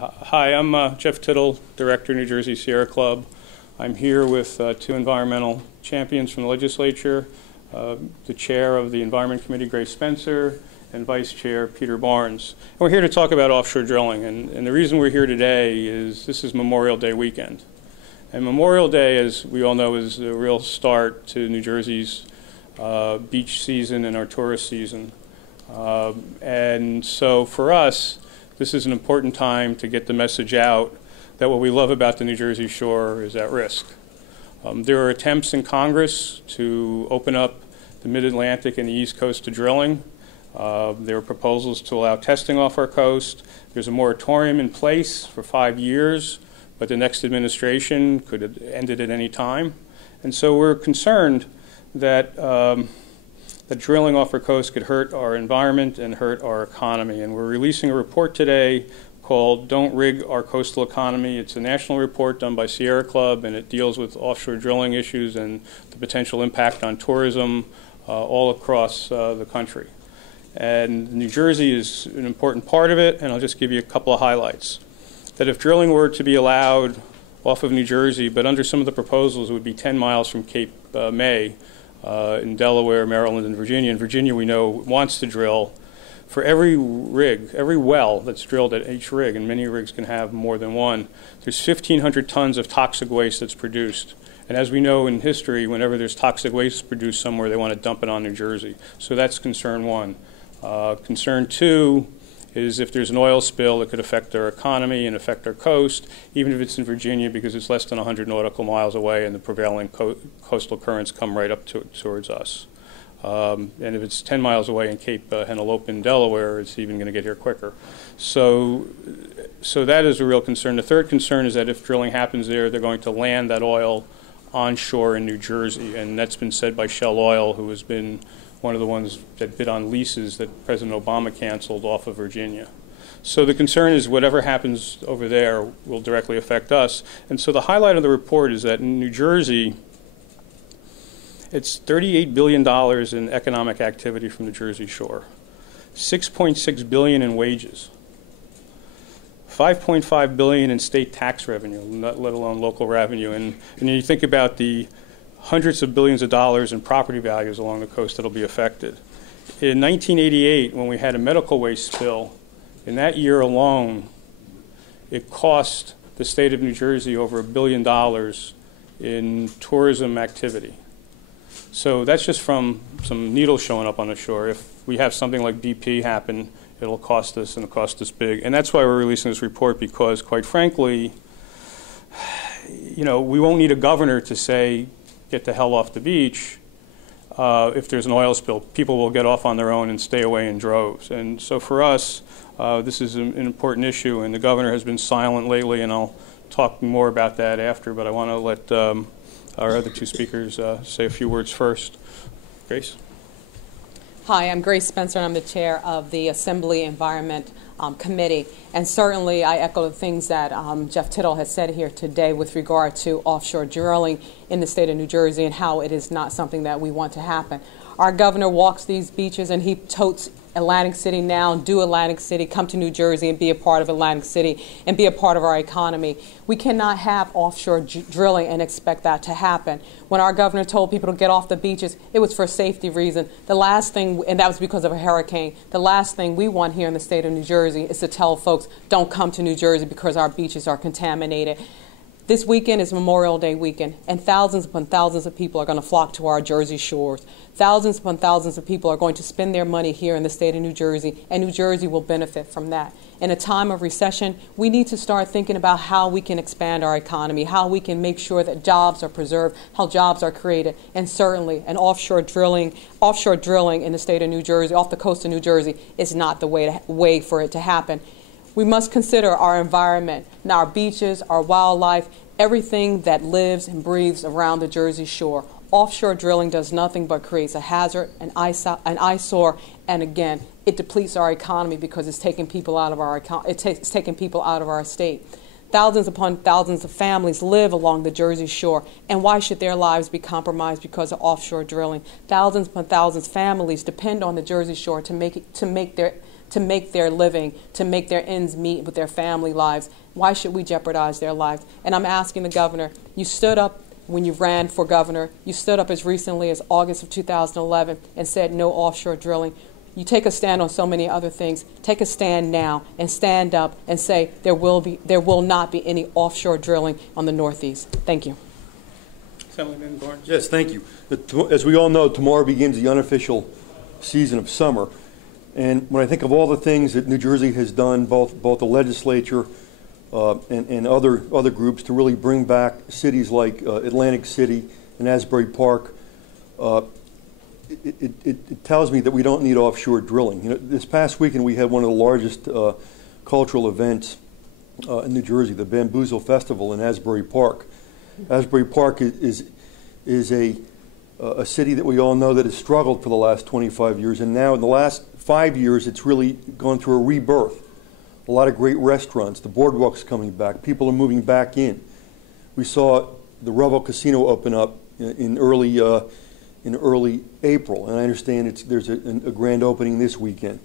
Hi, I'm Jeff Tittle, Director, New Jersey Sierra Club. I'm here with two environmental champions from the legislature, the chair of the Environment Committee, Grace Spencer, and Vice Chair Peter Barnes. And we're here to talk about offshore drilling. And the reason we're here today is this is Memorial Day weekend. And Memorial Day, as we all know, is a real start to New Jersey's beach season and our tourist season. And so for us, this is an important time to get the message out that what we love about the New Jersey shore is at risk. There are attempts in Congress to open up the Mid-Atlantic and the East Coast to drilling. There are proposals to allow testing off our coast. There's a moratorium in place for 5 years, but the next administration could end it at any time. And so we're concerned that that drilling off our coast could hurt our environment and hurt our economy. And we're releasing a report today called Don't Rig Our Coastal Economy. It's a national report done by Sierra Club, and it deals with offshore drilling issues and the potential impact on tourism all across the country. And New Jersey is an important part of it, and I'll just give you a couple of highlights. That if drilling were to be allowed off of New Jersey, but under some of the proposals, it would be 10 miles from Cape May, in Delaware, Maryland, and Virginia. And Virginia, we know, wants to drill. For every rig, every well that's drilled at each rig, and many rigs can have more than one, there's 1,500 tons of toxic waste that's produced. And as we know in history, whenever there's toxic waste produced somewhere, they want to dump it on New Jersey. So that's concern one. Concern two is if there's an oil spill, it could affect our economy and affect our coast, even if it's in Virginia, because it's less than 100 nautical miles away and the prevailing coastal currents come right up towards us. And if it's 10 miles away in Cape Henlopen in Delaware, it's even going to get here quicker. So that is a real concern. The third concern is that if drilling happens there, they're going to land that oil onshore in New Jersey. And that's been said by Shell Oil, who has been one of the ones that bid on leases that President Obama canceled off of Virginia. So the concern is whatever happens over there will directly affect us. And so the highlight of the report is that in New Jersey, it's $38 billion in economic activity from the Jersey Shore, $6.6 billion in wages, $5.5 billion in state tax revenue, not let alone local revenue. And you think about the hundreds of billions of dollars in property values along the coast that will be affected. In 1988, when we had a medical waste spill, in that year alone, it cost the state of New Jersey over $1 billion in tourism activity. So that's just from some needles showing up on the shore. If we have something like BP happen, it'll cost us, and it'll cost us big. And that's why we're releasing this report, because quite frankly, you know, we won't need a governor to say, get the hell off the beach. If there's an oil spill, people will get off on their own and stay away in droves. And so for us, this is an important issue, and the governor has been silent lately, and I'll talk more about that after, but I want to let our other two speakers say a few words first. Grace? Hi, I'm Grace Spencer, and I'm the chair of the Assembly Environment Committee. And certainly I echo the things that Jeff Tittle has said here today with regard to offshore drilling in the state of New Jersey and how it is not something that we want to happen. Our governor walks these beaches and he totes Atlantic City now, do Atlantic City, come to New Jersey and be a part of Atlantic City and be a part of our economy. We cannot have offshore drilling and expect that to happen. When our governor told people to get off the beaches, it was for safety reasons. The last thing, and that was because of a hurricane, the last thing we want here in the state of New Jersey is to tell folks, don't come to New Jersey because our beaches are contaminated. This weekend is Memorial Day weekend, and thousands upon thousands of people are going to flock to our Jersey shores. Thousands upon thousands of people are going to spend their money here in the state of New Jersey, and New Jersey will benefit from that. In a time of recession, we need to start thinking about how we can expand our economy, how we can make sure that jobs are preserved, how jobs are created, and certainly an offshore drilling in the state of New Jersey, off the coast of New Jersey, is not the way for it to happen. We must consider our environment, and our beaches, our wildlife, everything that lives and breathes around the Jersey Shore. Offshore drilling does nothing but creates a hazard, an eyesore, and again, it depletes our economy because it's taking people out of our state. Thousands upon thousands of families live along the Jersey Shore, and why should their lives be compromised because of offshore drilling? Thousands upon thousands of families depend on the Jersey Shore to make to make their living, to make their ends meet with their family lives. Why should we jeopardize their lives? And I'm asking the governor, you stood up when you ran for governor. You stood up as recently as August of 2011 and said no offshore drilling. You take a stand on so many other things. Take a stand now and stand up and say there will not be any offshore drilling on the Northeast. Thank you. Assemblyman Barnes. Yes, thank you. As we all know, tomorrow begins the unofficial season of summer. And when I think of all the things that New Jersey has done, both the legislature and other groups, to really bring back cities like Atlantic City and Asbury Park, it tells me that we don't need offshore drilling. You know, this past weekend we had one of the largest cultural events in New Jersey, the Bamboozle Festival in Asbury Park. Asbury Park is a city that we all know that has struggled for the last 25 years, and now in the last 5 years it's really gone through a rebirth. A lot of great restaurants, the boardwalk's coming back, people are moving back in. We saw the Revel Casino open up in early April, and I understand there's a grand opening this weekend.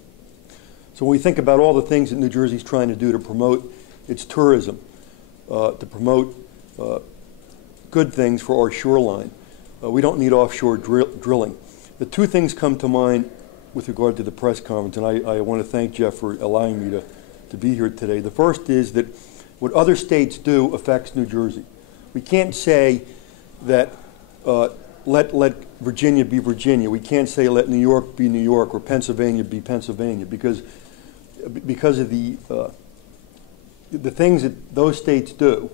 So when we think about all the things that New Jersey's trying to do to promote its tourism, to promote good things for our shoreline, we don't need offshore drilling. The two things come to mind with regard to the press conference, and I want to thank Jeff for allowing me to be here today. The first is that what other states do affects New Jersey. We can't say that let Virginia be Virginia. We can't say let New York be New York or Pennsylvania be Pennsylvania, because of the things that those states do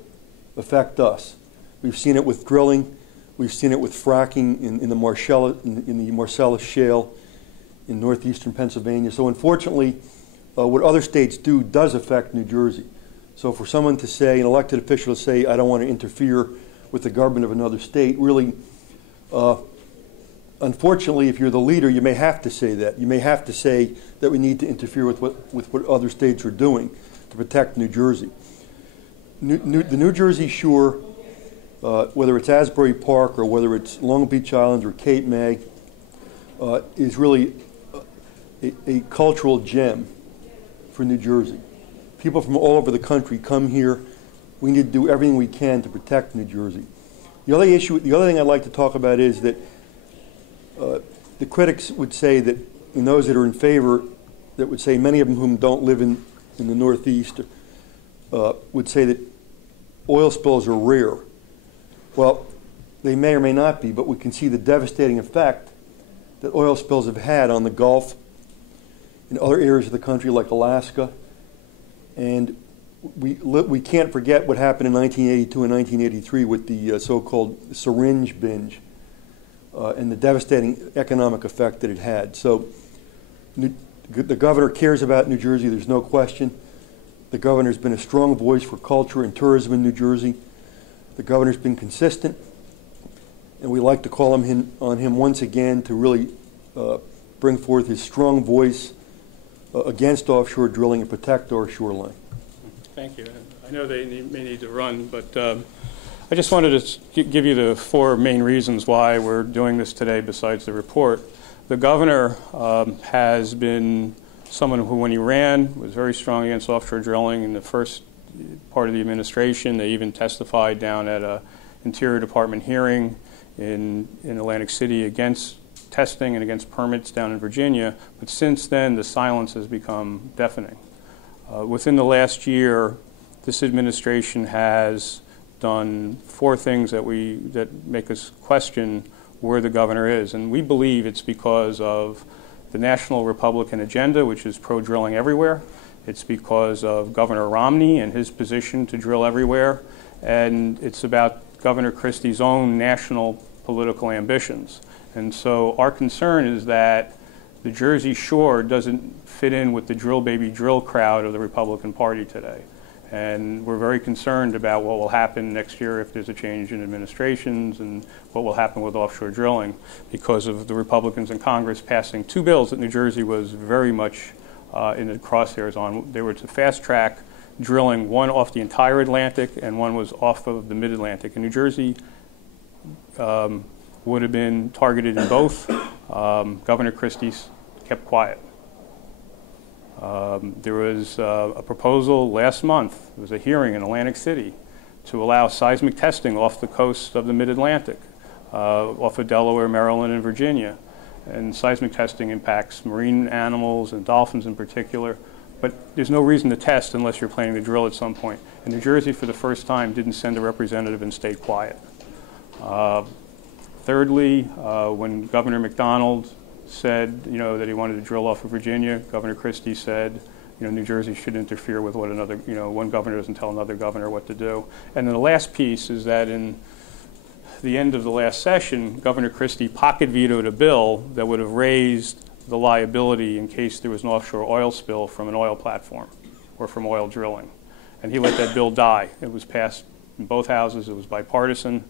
affect us. We've seen it with drilling. We've seen it with fracking in the Marcellus Shale in northeastern Pennsylvania. So unfortunately, what other states do does affect New Jersey. So for someone to say, an elected official to say, I don't want to interfere with the government of another state, really, unfortunately, if you're the leader, you may have to say that. You may have to say that we need to interfere with what other states are doing to protect New Jersey. The New Jersey shore, whether it's Asbury Park or whether it's Long Beach Island or Cape May, is really a cultural gem for New Jersey. People from all over the country come here. We need to do everything we can to protect New Jersey. The other thing I'd like to talk about is that the critics would say that, and those that are in favor, that would say, many of them whom don't live in the Northeast, would say that oil spills are rare. Well, they may or may not be, but we can see the devastating effect that oil spills have had on the Gulf, in other areas of the country like Alaska. And we can't forget what happened in 1982 and 1983 with the so-called syringe binge and the devastating economic effect that it had. So the governor cares about New Jersey, there's no question. The governor's been a strong voice for culture and tourism in New Jersey. The governor's been consistent, and we like to call on him once again to really bring forth his strong voice against offshore drilling and protect our shoreline. Thank you. I know they may need to run, but I just wanted to give you the four main reasons why we're doing this today besides the report. The governor has been someone who, when he ran, was very strong against offshore drilling in the first part of the administration. They even testified down at an Interior Department hearing in Atlantic City against testing and against permits down in Virginia. But since then, the silence has become deafening. Within the last year, this administration has done four things that make us question where the governor is. And we believe it's because of the national Republican agenda, which is pro-drilling everywhere. It's because of Governor Romney and his position to drill everywhere. And it's about Governor Christie's own national political ambitions. And so our concern is that the Jersey Shore doesn't fit in with the drill baby drill crowd of the Republican Party today. And we're very concerned about what will happen next year if there's a change in administrations and what will happen with offshore drilling because of the Republicans in Congress passing two bills that New Jersey was very much in the crosshairs on. They were to fast track drilling, one off the entire Atlantic and one was off of the mid-Atlantic. And New Jersey would have been targeted in both. Governor Christie kept quiet. There was a proposal last month, there was a hearing in Atlantic City to allow seismic testing off the coast of the mid-Atlantic, off of Delaware, Maryland, and Virginia. And seismic testing impacts marine animals and dolphins in particular, but there's no reason to test unless you're planning to drill at some point. And New Jersey, for the first time, didn't send a representative and stayed quiet. Thirdly, when Governor McDonald said, that he wanted to drill off of Virginia, Governor Christie said, New Jersey should interfere with what another, one governor doesn't tell another governor what to do. And then the last piece is that in the end of the last session, Governor Christie pocket vetoed a bill that would have raised the liability in case there was an offshore oil spill from an oil platform or from oil drilling. And he let that bill die. It was passed in both houses. It was bipartisan.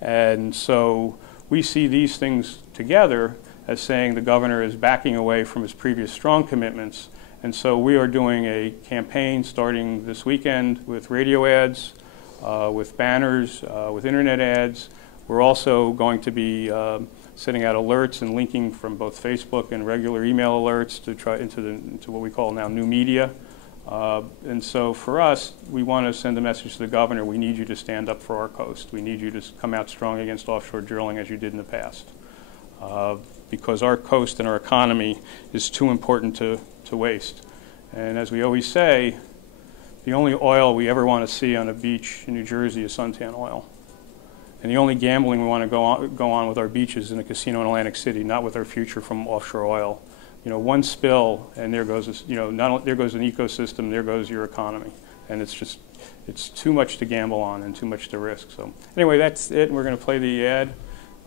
And so we see these things together as saying the governor is backing away from his previous strong commitments. And so we are doing a campaign starting this weekend with radio ads, with banners, with internet ads. We're also going to be sending out alerts and linking from both Facebook and regular email alerts to try into what we call now new media. And so for us, we want to send a message to the governor. We need you to stand up for our coast. We need you to come out strong against offshore drilling as you did in the past. Because our coast and our economy is too important to waste. And as we always say, the only oil we ever want to see on a beach in New Jersey is suntan oil. And the only gambling we want to go on with our beaches in a casino in Atlantic City, not with our future from offshore oil. One spill and there goes, there goes an ecosystem, there goes your economy. And it's too much to gamble on and too much to risk. So anyway, that's it. And we're going to play the ad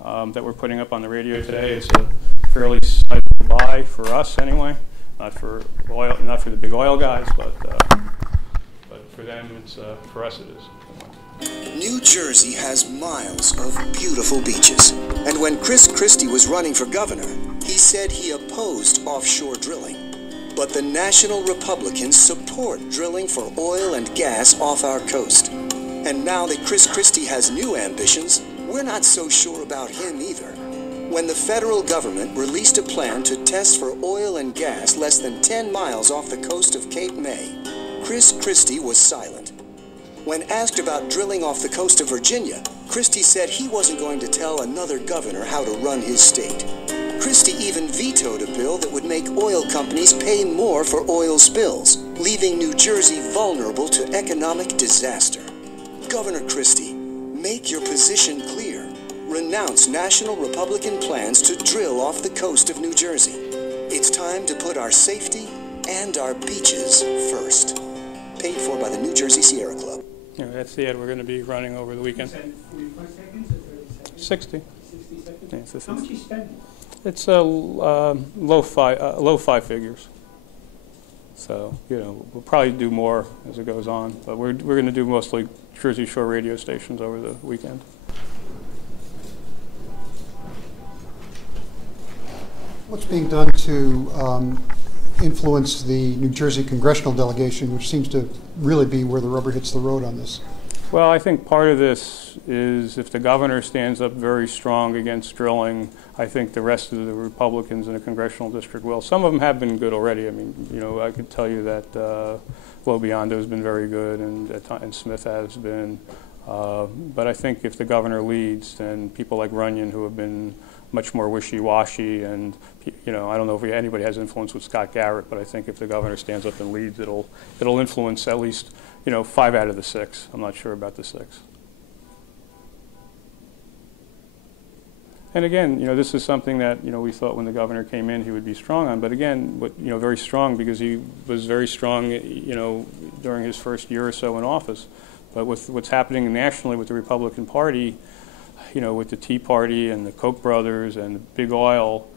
that we're putting up on the radio today. It's a fairly sizable buy for us anyway, not for the big oil guys, but for them, for us it is. New Jersey has miles of beautiful beaches, and when Chris Christie was running for governor, he said he opposed offshore drilling. But the National Republicans support drilling for oil and gas off our coast. And now that Chris Christie has new ambitions, we're not so sure about him either. When the federal government released a plan to test for oil and gas less than 10 miles off the coast of Cape May, Chris Christie was silent. When asked about drilling off the coast of Virginia, Christie said he wasn't going to tell another governor how to run his state. Christie even vetoed a bill that would make oil companies pay more for oil spills, leaving New Jersey vulnerable to economic disaster. Governor Christie, make your position clear. Renounce national Republican plans to drill off the coast of New Jersey. It's time to put our safety and our beaches first. Paid for by the New Jersey Sierra Club. That's the ad we're going to be running over the weekend. 45 seconds or 30 seconds? 60. 60 seconds? Yeah, How much you spending? It's low five figures. So, we'll probably do more as it goes on. But we're going to do mostly Jersey Shore radio stations over the weekend. What's being done to influence the New Jersey congressional delegation, which seems to really be where the rubber hits the road on this? Well, I think part of this is if the governor stands up very strong against drilling, I think the rest of the Republicans in a congressional district will. Some of them have been good already. I mean, I could tell you that Biondo has been very good, and Smith has been. But I think if the governor leads, then people like Runyon, who have been much more wishy-washy, and I don't know if anybody has influence with Scott Garrett, but I think if the governor stands up and leads, it'll influence at least 5 out of the 6. I'm not sure about the 6. And again, this is something that we thought when the governor came in he would be strong on, but again, very strong because he was very strong, during his first year or so in office. But with what's happening nationally with the Republican Party, with the Tea Party and the Koch brothers and the big oil,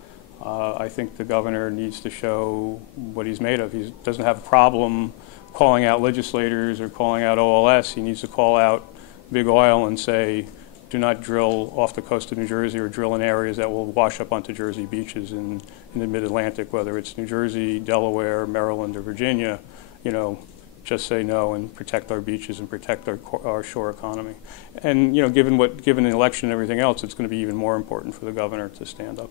I think the governor needs to show what he's made of. He doesn't have a problem calling out legislators or calling out OLS. He needs to call out big oil and say, do not drill off the coast of New Jersey or drill in areas that will wash up onto Jersey beaches in the mid-Atlantic, whether it's New Jersey, Delaware, Maryland, or Virginia. Just say no and protect our beaches and protect our shore economy. And given the election and everything else, it's going to be even more important for the governor to stand up.